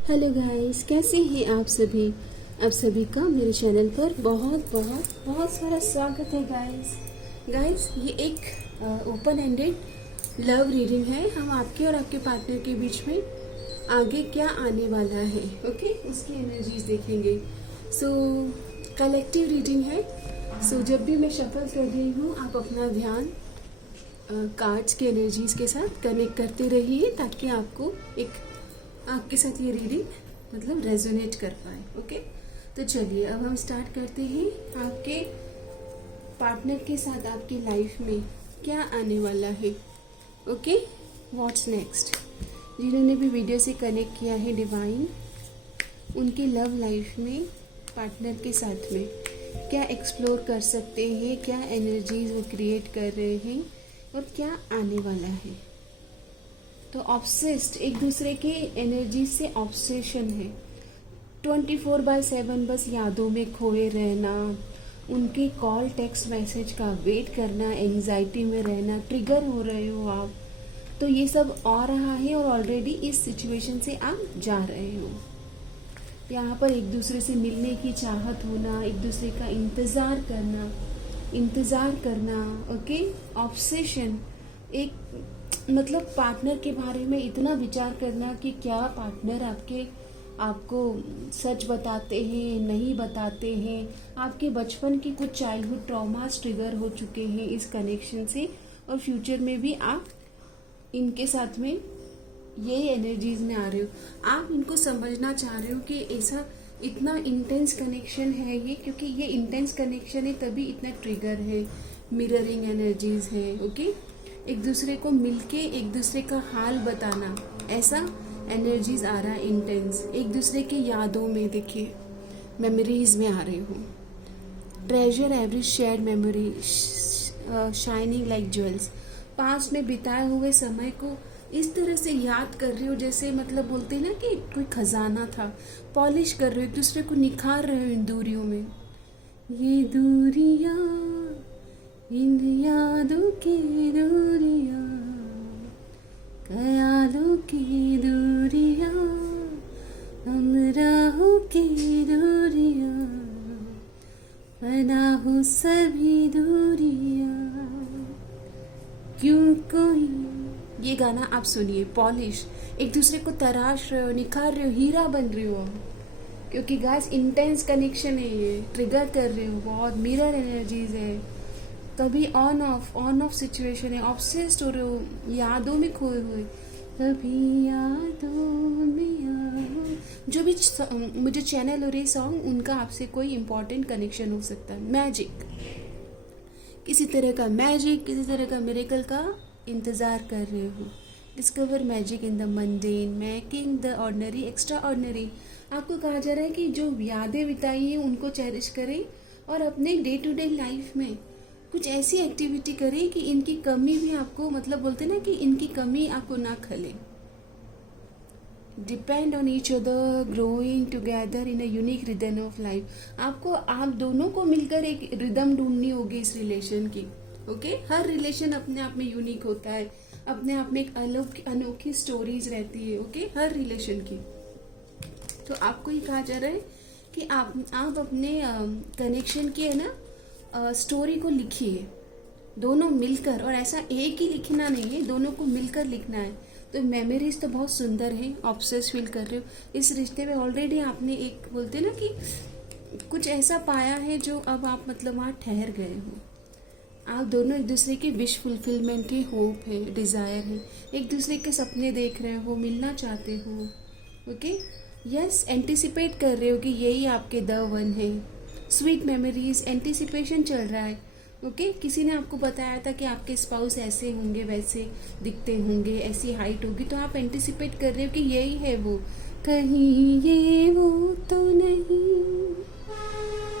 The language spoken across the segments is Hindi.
हेलो गाइस, कैसे हैं आप सभी का मेरे चैनल पर बहुत बहुत बहुत सारा स्वागत है गाइस ये एक ओपन एंडेड लव रीडिंग है। हम आपके और आपके पार्टनर के बीच में आगे क्या आने वाला है, ओके, उसकी एनर्जीज देखेंगे। सो कलेक्टिव रीडिंग है। सो जब भी मैं शफल कर रही हूँ, आप अपना ध्यान कार्ड्स के एनर्जीज के साथ कनेक्ट करते रहिए ताकि आपको आपके साथ ये रीडिंग मतलब रेजोनेट कर पाए। ओके, तो चलिए अब हम स्टार्ट करते हैं। आपके पार्टनर के साथ आपकी लाइफ में क्या आने वाला है, ओके, व्हाट्स नेक्स्ट। जिन्होंने भी वीडियो से कनेक्ट किया है डिवाइन, उनकी लव लाइफ में पार्टनर के साथ में क्या एक्सप्लोर कर सकते हैं, क्या एनर्जीज वो क्रिएट कर रहे हैं और क्या आने वाला है। तो ऑब्सेस्ड, एक दूसरे के एनर्जी से ऑब्सेशन है। 24/7 बस यादों में खोए रहना, उनके कॉल टेक्स्ट मैसेज का वेट करना, एंजाइटी में रहना, ट्रिगर हो रहे हो आप, तो ये सब आ रहा है और ऑलरेडी इस सिचुएशन से आप जा रहे हो। यहाँ पर एक दूसरे से मिलने की चाहत होना, एक दूसरे का इंतज़ार करना, ओके, ऑब्सेशन, एक मतलब पार्टनर के बारे में इतना विचार करना कि क्या पार्टनर आपको सच बताते हैं, नहीं बताते हैं। आपके बचपन की कुछ चाइल्डहुड ट्रॉमास ट्रिगर हो चुके हैं इस कनेक्शन से, और फ्यूचर में भी आप इनके साथ में ये एनर्जीज में आ रहे हो। आप इनको समझना चाह रहे हो कि ऐसा इतना इंटेंस कनेक्शन है ये, क्योंकि ये इंटेंस कनेक्शन है तभी इतना ट्रिगर है, मिररिंग एनर्जीज है, ओके। एक दूसरे को मिलके एक दूसरे का हाल बताना, ऐसा एनर्जीज आ रहा है इंटेंस। एक दूसरे की यादों में देखिए, मेमोरीज में आ रहे हो। Treasure every shared memory shining like jewels. Past में बिताए हुए समय को इस तरह से याद कर रहे हो जैसे मतलब बोलते हैं ना कि कोई खजाना था। पॉलिश कर रहे हो, एक दूसरे को निखार रहे हो इन दूरियों में। ये दूरियां, इन यादों की दूरियां, ख्यालों की दूरियां, हमराहों की दूरियां, फना हो सभी दूरियां। क्यों कोई, ये गाना आप सुनिए, पॉलिश, एक दूसरे को तराश रहे हो, निखार रहे हो, हीरा बन रहे हो, क्योंकि गाइस इंटेंस कनेक्शन है ये, ट्रिगर कर रहे हो, बहुत मिरर एनर्जीज है। कभी ऑन ऑफ सिचुएशन है, ऑब्सेस्ड हो रहे हो, यादों में खोए हुए, कभी यादों में आओ। जो भी मुझे चैनल हो रही सॉन्ग, उनका आपसे कोई इम्पोर्टेंट कनेक्शन हो सकता है। मैजिक, किसी तरह का मैजिक, किसी तरह का मिरेकल का इंतज़ार कर रहे हो। Discover magic in the mundane, making the ordinary extra ordinary. आपको कहा जा रहा है कि जो यादें बिताई हैं उनको चेरिश करें और अपने डे टू डे लाइफ में कुछ ऐसी एक्टिविटी करें कि इनकी कमी भी आपको, मतलब बोलते ना कि इनकी कमी आपको ना खले। Depend on each other, growing together in a unique rhythm of life. आपको आप दोनों को मिलकर एक रिदम ढूंढनी होगी इस रिलेशन की, ओके। हर रिलेशन अपने आप में यूनिक होता है, अपने आप में एक अनोखी स्टोरीज रहती है, ओके, हर रिलेशन की। तो आपको ये कहा जा रहा है कि आप अपने कनेक्शन की है ना स्टोरी को लिखिए दोनों मिलकर, और ऐसा एक ही लिखना नहीं है, दोनों को मिलकर लिखना है। तो मेमोरीज तो बहुत सुंदर है, ऑब्सेस फील कर रहे हो इस रिश्ते में। ऑलरेडी आपने एक बोलते ना कि कुछ ऐसा पाया है जो अब आप मतलब वहाँ ठहर गए हो। आप दोनों एक दूसरे की विश फुलफिलमेंट की होप है, डिज़ायर है, एक दूसरे के सपने देख रहे हो, मिलना चाहते हो, ओके। यस, एंटिसिपेट कर रहे हो कि यही आपके द वन है। स्वीट मेमोरीज, एंटिसिपेशन चल रहा है, ओके। किसी ने आपको बताया था कि आपके स्पाउस ऐसे होंगे, वैसे दिखते होंगे, ऐसी हाइट होगी, तो आप एंटिसिपेट कर रहे हो कि यही है वो। कहीं ये वो तो नहीं,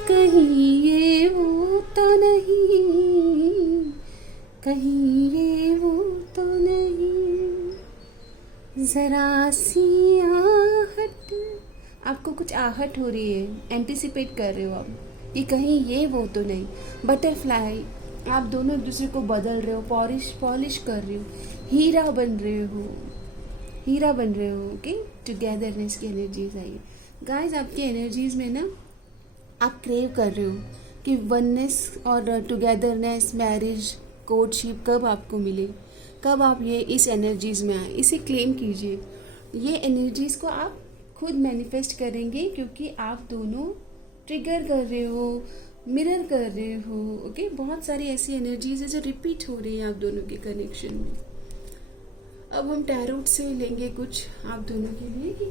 कहीं ये वो तो नहीं, कहीं ये वो तो नहीं, जरा सी आहट, आपको कुछ आहट हो रही है, एंटिसिपेट कर रहे हो आप कि कहीं ये वो तो नहीं। बटरफ्लाई, आप दोनों एक दूसरे को बदल रहे हो, पॉलिश कर रहे हो, हीरा बन रहे हो, हीरा बन रहे हो। ओके, टुगेदरनेस की एनर्जीज आई है गाइस आपकी एनर्जीज में ना। आप क्रेव कर रहे हो कि वननेस और टुगेदरनेस, मैरिज, कोर्टशिप कब आपको मिले, कब आप ये इस एनर्जीज में आए, इसे क्लेम कीजिए। ये एनर्जीज को आप खुद मैनिफेस्ट करेंगे क्योंकि आप दोनों ट्रिगर कर रहे हो, मिरर कर रहे हो। ओके, बहुत सारी ऐसी एनर्जीज है जो रिपीट हो रही है आप दोनों के कनेक्शन में। अब हम टैरोट से लेंगे कुछ आप दोनों के लिए कि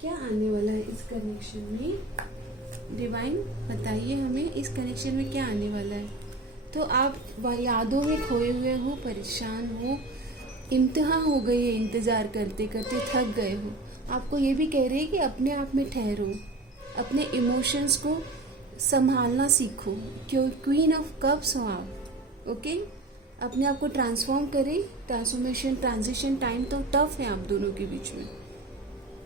क्या आने वाला है इस कनेक्शन में। डिवाइन बताइए हमें इस कनेक्शन में क्या आने वाला है। तो आप यादों में खोए हुए हो, परेशान हो, इम्तिहा हो गई है, इंतज़ार करते करते थक गए हो। आपको ये भी कह रहे हैं कि अपने आप में ठहरो, अपने इमोशंस को संभालना सीखो। क्यों क्वीन ऑफ कप्स हो आप। ओके, अपने आप को ट्रांसफॉर्म करें। ट्रांसफॉर्मेशन, ट्रांजिशन टाइम तो टफ है आप दोनों के बीच में।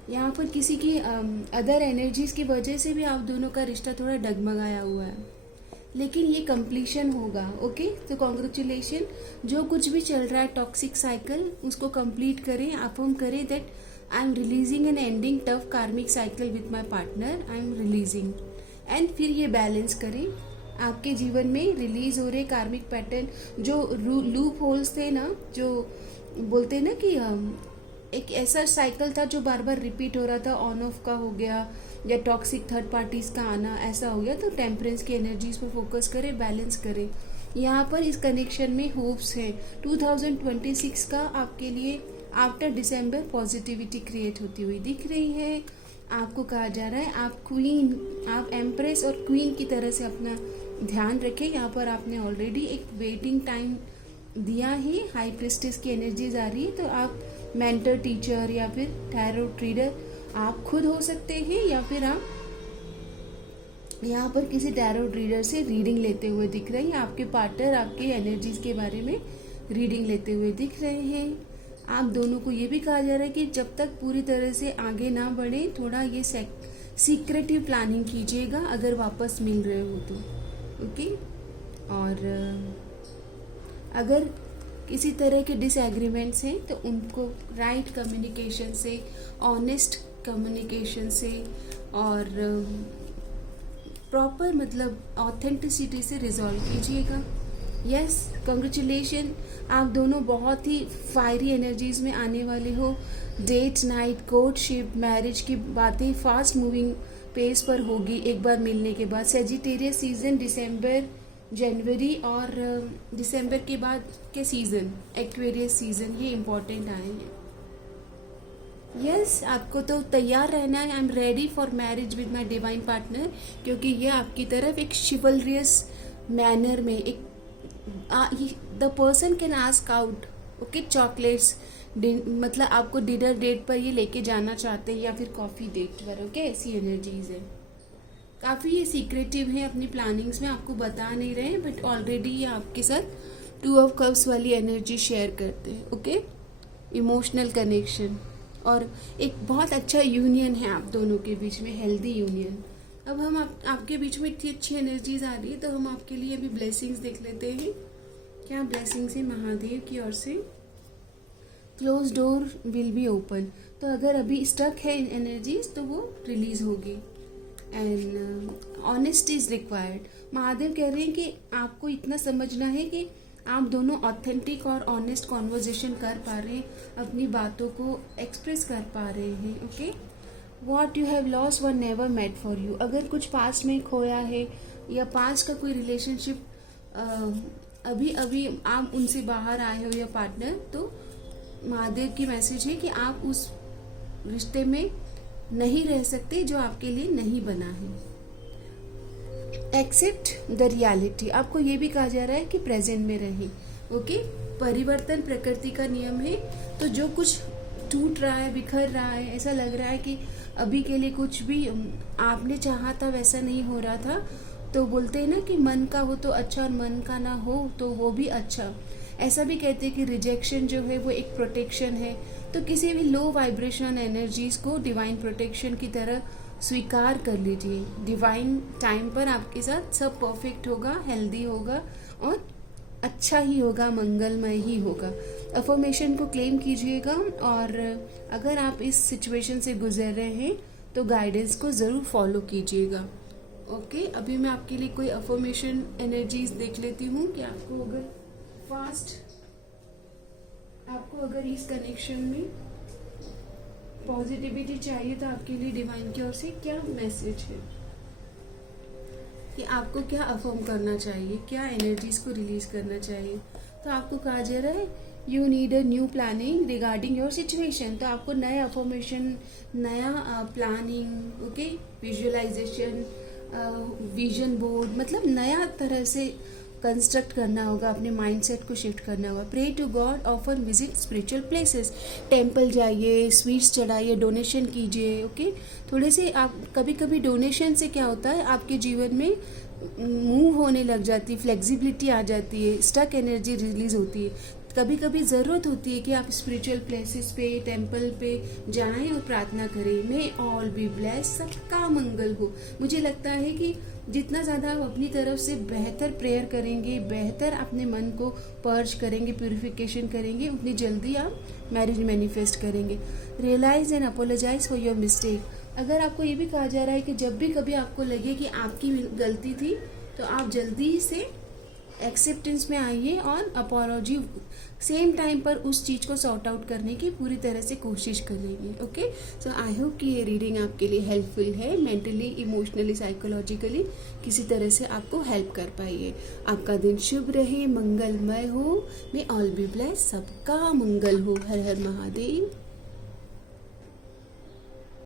यहाँ पर किसी की अदर एनर्जीज की वजह से भी आप दोनों का रिश्ता थोड़ा डगमगाया हुआ है, लेकिन ये कंप्लीशन होगा। ओके, तो कॉन्ग्रेचुलेशन। जो कुछ भी चल रहा है टॉक्सिक साइकिल, उसको कंप्लीट करें। अफर्म करें that I am releasing and ending tough karmic cycle with my partner, I am releasing. And फिर ये बैलेंस करें। आपके जीवन में रिलीज हो रहे कार्मिक पैटर्न, जो लूप होल्स थे ना, जो बोलते हैं ना कि एक ऐसा साइकिल था जो बार बार रिपीट हो रहा था, ऑन ऑफ का हो गया या टॉक्सिक थर्ड पार्टीज का आना, ऐसा हो गया। तो टेम्परेंस की एनर्जीज पर फोकस करें, बैलेंस करें। यहाँ पर इस कनेक्शन में होप्स है 2026 का आपके लिए आफ्टर दिसंबर पॉजिटिविटी क्रिएट होती हुई दिख रही है। आपको कहा जा रहा है आप क्वीन, आप एम्प्रेस और क्वीन की तरह से अपना ध्यान रखें। यहाँ पर आपने ऑलरेडी एक वेटिंग टाइम दिया है। हाई प्रिस्टेस की एनर्जीज आ रही है, तो आप मेंटर, टीचर या फिर टैरो रीडर आप खुद हो सकते हैं, या फिर आप यहाँ पर किसी टैरो रीडर से रीडिंग लेते हुए दिख रहे हैं। आपके पार्टनर आपके एनर्जीज के बारे में रीडिंग लेते हुए दिख रहे हैं। आप दोनों को ये भी कहा जा रहा है कि जब तक पूरी तरह से आगे ना बढ़े, थोड़ा ये सीक्रेटिव प्लानिंग कीजिएगा अगर वापस मिल रहे हो तो। ओके, और अगर किसी तरह के डिसएग्रीमेंट्स हैं तो उनको राइट कम्युनिकेशन से, ऑनेस्ट कम्युनिकेशन से और प्रॉपर मतलब ऑथेंटिसिटी से रिजॉल्व कीजिएगा। Yes, congratulation. आप दोनों बहुत ही फायरी एनर्जीज में आने वाले हो। डेट नाइट, कोर्टशिप, मैरिज की बातें फास्ट मूविंग पेस पर होगी एक बार मिलने के बाद। सेजिटेरियस सीजन दिसंबर, जनवरी और दिसंबर के बाद के सीजन, एक्वेरियस सीजन, ये इम्पोर्टेंट आए हैं। यस, आपको तो तैयार रहना है। I am ready for marriage with my divine partner, क्योंकि ये आपकी तरफ एक शिवलरियस मैनर में एक the person can ask out. Okay, chocolates, मतलब आपको डिनर डेट पर ये लेके जाना चाहते हैं या फिर कॉफी डेट पर। ओके, ऐसी एनर्जीज है। काफ़ी ये सीक्रेटिव है, अपनी प्लानिंग्स में आपको बता नहीं रहे हैं, बट ऑलरेडी ये आपके साथ 2 ऑफ कप्स वाली एनर्जी शेयर करते हैं। ओके, इमोशनल कनेक्शन और एक बहुत अच्छा यूनियन है आप दोनों के बीच में, हेल्दी यूनियन। अब हम आपके बीच में इतनी अच्छी एनर्जीज आ रही है, तो हम आपके लिए अभी ब्लेसिंग्स देख लेते हैं। क्या ब्लेसिंग्स है महादेव की ओर से। Close door will be open, तो अगर अभी स्टक है एनर्जीज तो वो रिलीज होगी। And honesty is required. Mahadev कह रहे हैं कि आपको इतना समझना है कि आप दोनों ऑथेंटिक और ऑनेस्ट कॉन्वर्जेशन कर पा रहे हैं, अपनी बातों को एक्सप्रेस कर पा रहे हैं। Okay, what you have lost were never meant for you. अगर कुछ पास्ट में खोया है या पास्ट का कोई रिलेशनशिप अभी अभी आप उनसे बाहर आए हो या पार्टनर, तो महादेव की मैसेज है कि आप उस रिश्ते में नहीं रह सकते जो आपके लिए नहीं बना है। एक्सेप्ट द रियलिटी, आपको ये भी कहा जा रहा है कि प्रेजेंट में रहें। ओके, परिवर्तन प्रकृति का नियम है, तो जो कुछ टूट रहा है, बिखर रहा है, ऐसा लग रहा है कि अभी के लिए कुछ भी आपने चाहा था वैसा नहीं हो रहा था, तो बोलते हैं ना कि मन का हो तो अच्छा और मन का ना हो तो वो भी अच्छा। ऐसा भी कहते हैं कि रिजेक्शन जो है वो एक प्रोटेक्शन है। तो किसी भी लो वाइब्रेशन एनर्जीज को डिवाइन प्रोटेक्शन की तरह स्वीकार कर लीजिए। डिवाइन टाइम पर आपके साथ सब परफेक्ट होगा, हेल्दी होगा और अच्छा ही होगा, मंगलमय ही होगा। अफर्मेशन को क्लेम कीजिएगा, और अगर आप इस सिचुएशन से गुजर रहे हैं तो गाइडेंस को ज़रूर फॉलो कीजिएगा। ओके, अभी मैं आपके लिए कोई अफर्मेशन एनर्जीज देख लेती हूँ कि आपको अगर इस कनेक्शन में पॉजिटिविटी चाहिए तो आपके लिए डिवाइन की ओर से क्या मैसेज है, कि आपको क्या अफर्म करना चाहिए, क्या एनर्जीज को रिलीज करना चाहिए। तो आपको कहा जा रहा है you need a new planning regarding your situation. तो आपको नया अफर्मेशन, नया planning, okay, visualisation, vision board, मतलब नया तरह से कंस्ट्रक्ट करना होगा, अपने माइंडसेट को शिफ्ट करना होगा। Pray to God, often visit spiritual places, temple जाइए, स्वीट्स चढ़ाइए, डोनेशन कीजिए। ओके, थोड़े से आप कभी कभी डोनेशन से क्या होता है, आपके जीवन में मूव होने लग जाती, फ्लेक्सिबिलिटी आ जाती है, स्टक एनर्जी रिलीज होती है। कभी कभी ज़रूरत होती है कि आप स्पिरिचुअल प्लेसेस पे, टेम्पल पे जाएं और प्रार्थना करें। मे ऑल बी ब्लेस, सबका मंगल हो। मुझे लगता है कि जितना ज़्यादा आप अपनी तरफ से बेहतर प्रेयर करेंगे, बेहतर अपने मन को पर्ज करेंगे, प्यूरिफिकेशन करेंगे, उतनी जल्दी आप मैरिज मैनिफेस्ट करेंगे। Realise and apologise for your mistake. अगर आपको ये भी कहा जा रहा है कि जब भी कभी आपको लगे कि आपकी गलती थी तो आप जल्दी से एक्सेप्टेंस में आइए और अपॉलॉजी सेम टाइम पर उस चीज़ को सॉर्ट आउट करने की पूरी तरह से कोशिश करेंगे। ओके, सो आई होप कि ये रीडिंग आपके लिए हेल्पफुल है, मेंटली, इमोशनली, साइकोलॉजिकली किसी तरह से आपको हेल्प कर पाइए। आपका दिन शुभ रहे, मंगलमय हो। मे ऑल बी ब्लेस, सबका मंगल हो। हर हर महादेव।